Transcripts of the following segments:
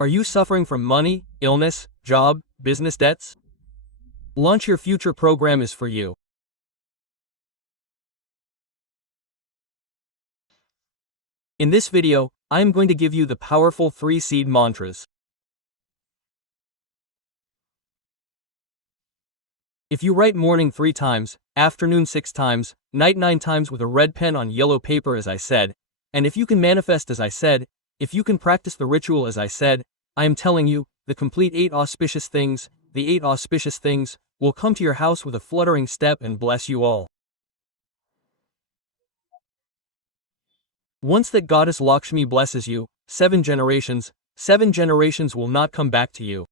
Are you suffering from money, illness, job, business debts? Launch Your Future program is for you. In this video, I am going to give you the powerful 3 seed mantras. If you write morning 3 times, afternoon 6 times, night 9 times with a red pen on yellow paper as I said, and if you can manifest as I said, if you can practice the ritual as I said, I am telling you, the complete 8 auspicious things, the 8 auspicious things, will come to your house with a fluttering step and bless you all. Once that Goddess Lakshmi blesses you, 7 generations will not come back to you.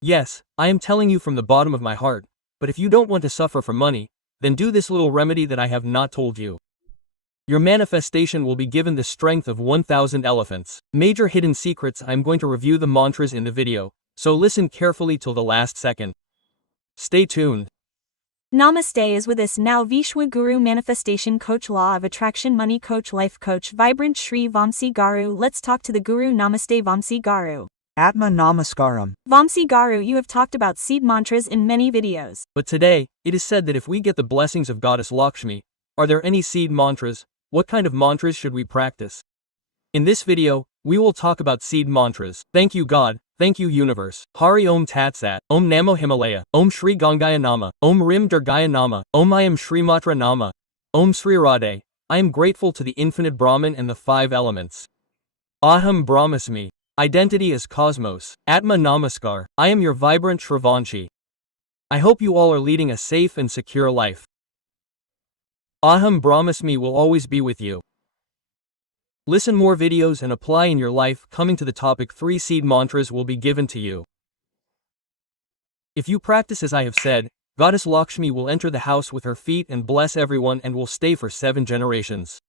Yes, I am telling you from the bottom of my heart, but if you don't want to suffer for money, then do this little remedy that I have not told you. Your manifestation will be given the strength of 1,000 elephants. Major hidden secrets. I am going to review the mantras in the video, so listen carefully till the last second. Stay tuned. Namaste is with us now Vishwa Guru Manifestation Coach Law of Attraction Money Coach Life Coach Vibrant Shri Vamsi Garu. Let's talk to the Guru. Namaste Vamsi Garu. Atma Namaskaram. Vamsi Garu, you have talked about seed mantras in many videos. But today, it is said that if we get the blessings of Goddess Lakshmi, are there any seed mantras? What kind of mantras should we practice? In this video, we will talk about seed mantras. Thank you God, thank you universe. Hari Om Tat Sat, Om Namo Himalaya, Om Shri Gangaya Nama, Om Rim Durgaya Nama, Om I am Shri Matra Nama, Om Sri Radhe. I am grateful to the infinite Brahman and the 5 elements. Aham Brahmasmi. Identity is Cosmos. Atma Namaskar. I am your vibrant Shravanshi. I hope you all are leading a safe and secure life. Aham Brahmasmi will always be with you. Listen more videos and apply in your life. Coming to the topic, 3 seed mantras will be given to you. If you practice as I have said, Goddess Lakshmi will enter the house with her feet and bless everyone and will stay for 7 generations.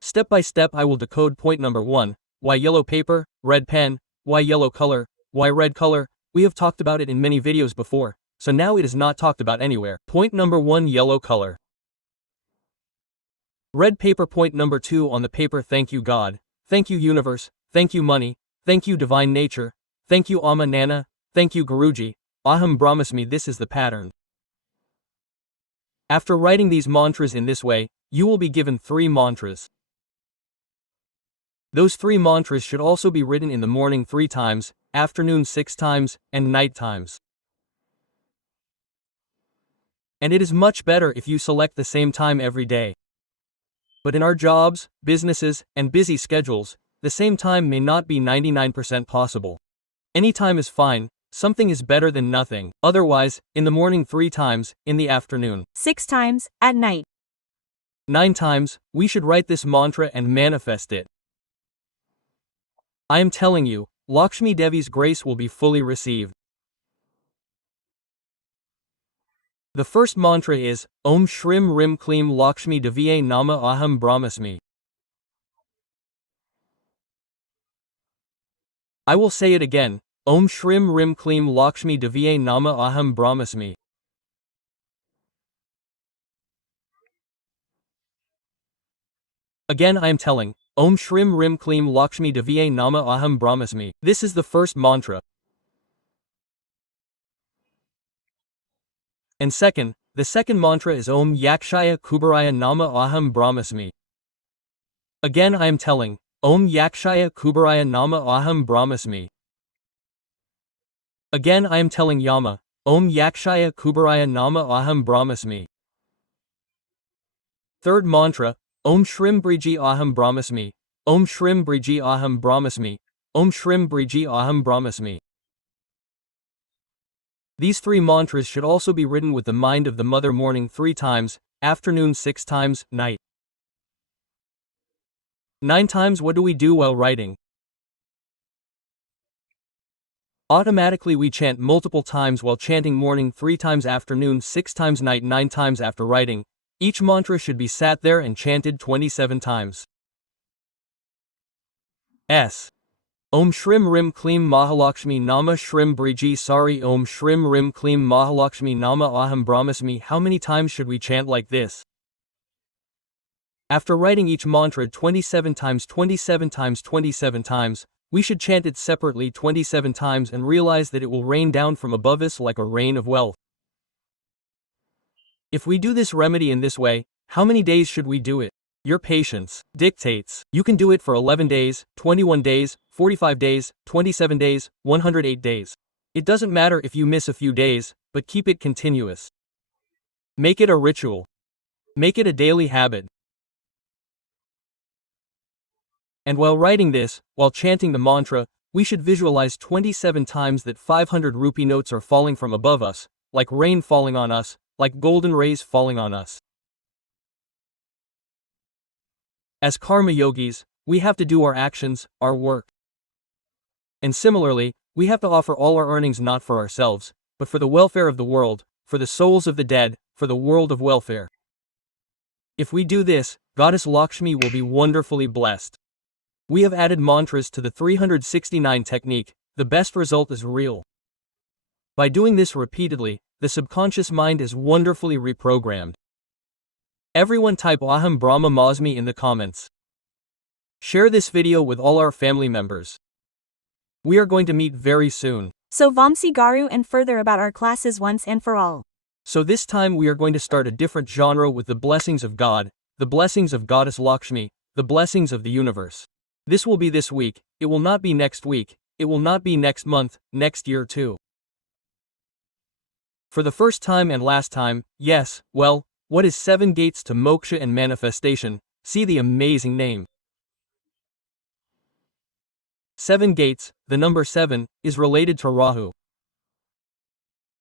Step by step I will decode point number 1, why yellow paper, red pen, why yellow color, why red color. We have talked about it in many videos before, so now it is not talked about anywhere. Point number 1, yellow color. Red paper. Point number 2 on the paper. Thank you God, thank you universe, thank you money, thank you divine nature, thank you Amma Nana, thank you Guruji, Aham Brahmasmi. This is the pattern. After writing these mantras in this way, you will be given 3 mantras. Those 3 mantras should also be written in the morning 3 times, afternoon 6 times, and night times. And it is much better if you select the same time every day. But in our jobs, businesses, and busy schedules, the same time may not be 99% possible. Any time is fine, something is better than nothing. Otherwise, in the morning 3 times, in the afternoon 6 times, at night 9 times, we should write this mantra and manifest it. I am telling you, Lakshmi Devi's grace will be fully received. The first mantra is, Om Shrim Rim Kleem Lakshmi Deviye Nama Aham Brahmasmi. I will say it again, Om Shrim Rim Kleem Lakshmi Deviye Nama Aham Brahmasmi. Again I am telling, Om Shrim Rim Kleem Lakshmi Deviye Nama Aham Brahmasmi. This is the first mantra. And the second mantra is Om Yakshaya Kubaraya Nama Aham Brahmasmi. Again I am telling, Om Yakshaya Kubaraya Nama Aham Brahmasmi. Again I am telling Yama, Om Yakshaya Kubaraya Nama Aham Brahmasmi. Third mantra, Om Shrim Briji Aham Brahmasmi, Om Shrim Briji Aham Brahmasmi, Om Shrim Briji Aham Brahmasmi. These 3 mantras should also be written with the mind of the mother morning 3 times, afternoon 6 times, night 9 times. What do we do while writing? Automatically we chant multiple times while chanting morning 3 times, afternoon 6 times, night 9 times after writing. Each mantra should be sat there and chanted 27 times. Om Shrim Rim Kleem Mahalakshmi Nama Shrim Briji Sari Om Shrim Rim Kleem Mahalakshmi Nama Aham Brahmasmi. How many times should we chant like this? After writing each mantra 27 times, 27 times, 27 times, we should chant it separately 27 times and realize that it will rain down from above us like a rain of wealth. If we do this remedy in this way, how many days should we do it? Your patience dictates. You can do it for 11 days, 21 days, 45 days, 27 days, 108 days. It doesn't matter if you miss a few days, but keep it continuous. Make it a ritual. Make it a daily habit. And while writing this, while chanting the mantra, we should visualize 27 times that 500 rupee notes are falling from above us, like rain falling on us, like golden rays falling on us. As karma yogis, we have to do our actions, our work. And similarly, we have to offer all our earnings not for ourselves, but for the welfare of the world, for the souls of the dead, for the world of welfare. If we do this, Goddess Lakshmi will be wonderfully blessed. We have added mantras to the 369 technique. The best result is real. By doing this repeatedly, the subconscious mind is wonderfully reprogrammed. Everyone type Aham Brahma Masmi in the comments. Share this video with all our family members. We are going to meet very soon. So Vamsi Garu and further about our classes once and for all. So this time we are going to start a different genre with the blessings of God, the blessings of Goddess Lakshmi, the blessings of the universe. This will be this week, it will not be next week, it will not be next month, next year too. For the first time and last time, yes, well, what is 7 gates to moksha and manifestation? See the amazing name. 7 gates, the number 7, is related to Rahu.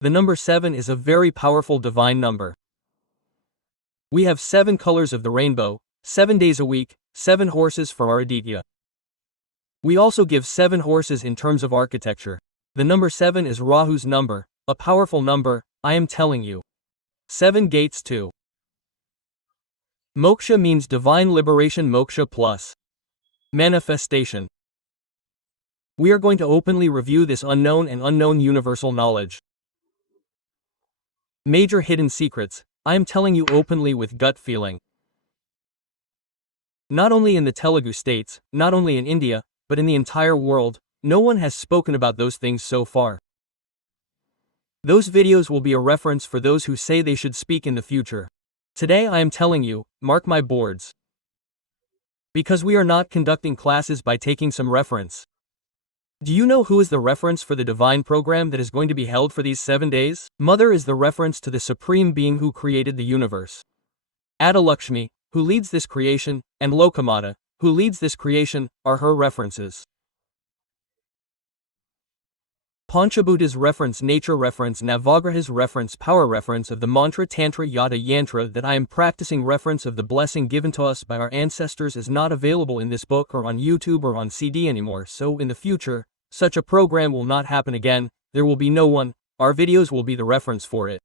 The number 7 is a very powerful divine number. We have 7 colors of the rainbow, 7 days a week, 7 horses for our Aditya. We also give 7 horses in terms of architecture. The number 7 is Rahu's number, a powerful number, I am telling you. 7 gates too. Moksha means divine liberation, moksha plus manifestation. We are going to openly review this unknown and unknown universal knowledge. Major hidden secrets, I am telling you openly with gut feeling. Not only in the Telugu states, not only in India, but in the entire world, no one has spoken about those things so far. Those videos will be a reference for those who say they should speak in the future. Today I am telling you, mark my boards. Because we are not conducting classes by taking some reference. Do you know who is the reference for the divine program that is going to be held for these 7 days? Mother is the reference to the Supreme Being who created the universe. Ada Lakshmi, who leads this creation, and Lokamata, who leads this creation, are her references. Panchabhuta's reference, nature reference, Navagraha's reference, power reference of the mantra Tantra Yada Yantra that I am practicing, reference of the blessing given to us by our ancestors is not available in this book or on YouTube or on CD anymore, so in the future, such a program will not happen again, there will be no one, our videos will be the reference for it.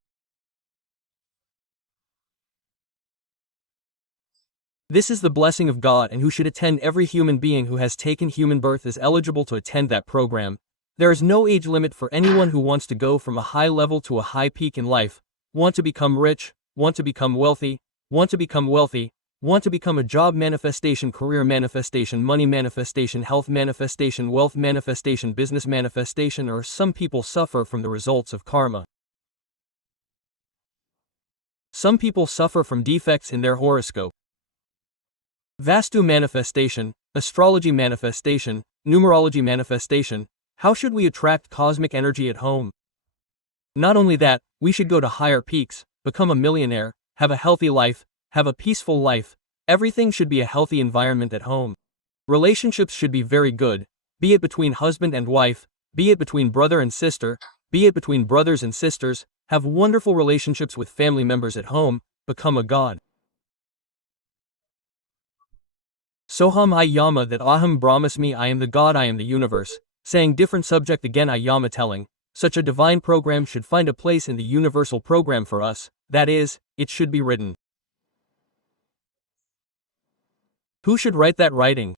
This is the blessing of God, and who should attend. Every human being who has taken human birth is eligible to attend that program. There is no age limit for anyone who wants to go from a high level to a high peak in life, want to become rich, want to become wealthy, want to become wealthy, want to become a job manifestation, career manifestation, money manifestation, health manifestation, wealth manifestation, business manifestation, or some people suffer from the results of karma. Some people suffer from defects in their horoscope. Vastu manifestation, astrology manifestation, numerology manifestation. How should we attract cosmic energy at home? Not only that, we should go to higher peaks, become a millionaire, have a healthy life, have a peaceful life. Everything should be a healthy environment at home. Relationships should be very good, be it between husband and wife, be it between brother and sister, be it between brothers and sisters. Have wonderful relationships with family members at home, become a god. Soham I Yama, that Aham Brahmasmi, I am the God, I am the universe. Saying different subject again, I Yama telling, such a divine program should find a place in the universal program for us, that is, it should be written. Who should write that writing?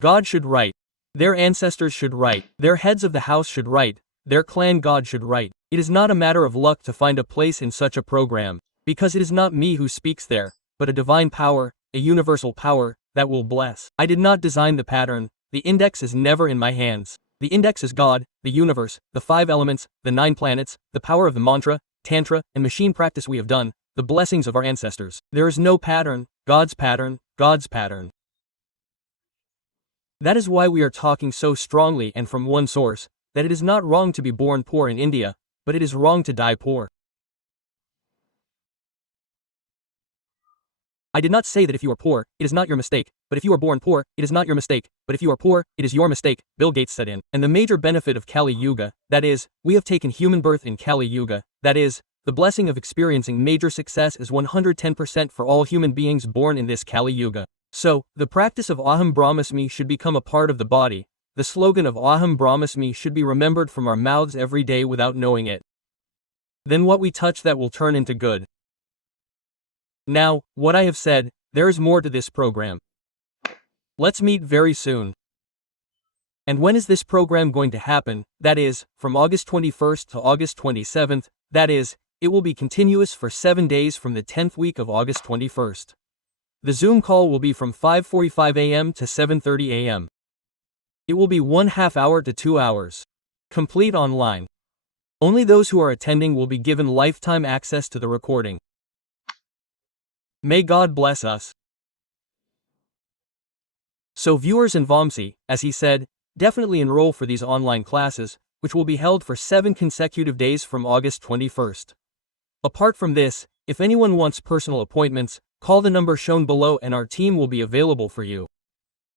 God should write. Their ancestors should write. Their heads of the house should write. Their clan god should write. It is not a matter of luck to find a place in such a program, because it is not me who speaks there, but a divine power, a universal power, that will bless. I did not design the pattern, the index is never in my hands. The index is God, the universe, the 5 elements, the 9 planets, the power of the mantra, tantra, and machine practice we have done, the blessings of our ancestors. There is no pattern, God's pattern, God's pattern. That is why we are talking so strongly and from one source, that it is not wrong to be born poor in India, but it is wrong to die poor. I did not say that if you are poor, it is not your mistake, but if you are born poor, it is not your mistake, but if you are poor, it is your mistake, Bill Gates said in. And the major benefit of Kali Yuga, that is, we have taken human birth in Kali Yuga, that is, the blessing of experiencing major success is 110% for all human beings born in this Kali Yuga. So, the practice of Aham Brahmasmi should become a part of the body. The slogan of Aham Brahmasmi should be remembered from our mouths every day without knowing it. Then what we touch that will turn into good. Now, what I have said, there is more to this program. Let's meet very soon. And when is this program going to happen? That is, from August 21st to August 27th, that is, it will be continuous for 7 days from the 10th week of August 21st. The Zoom call will be from 5:45 a.m. to 7:30 a.m. It will be 1/2 hour to 2 hours. Complete online. Only those who are attending will be given lifetime access to the recording. May God bless us. So viewers in Vamsi, as he said, definitely enroll for these online classes, which will be held for 7 consecutive days from August 21st. Apart from this, if anyone wants personal appointments, call the number shown below and our team will be available for you.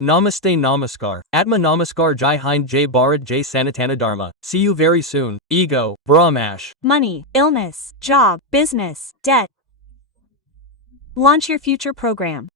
Namaste Namaskar. Atma Namaskar Jai Hind Jai Bharat Jai Sanatana Dharma. See you very soon. Ego, Brahmash. Money, illness, job, business, debt. Launch your future program.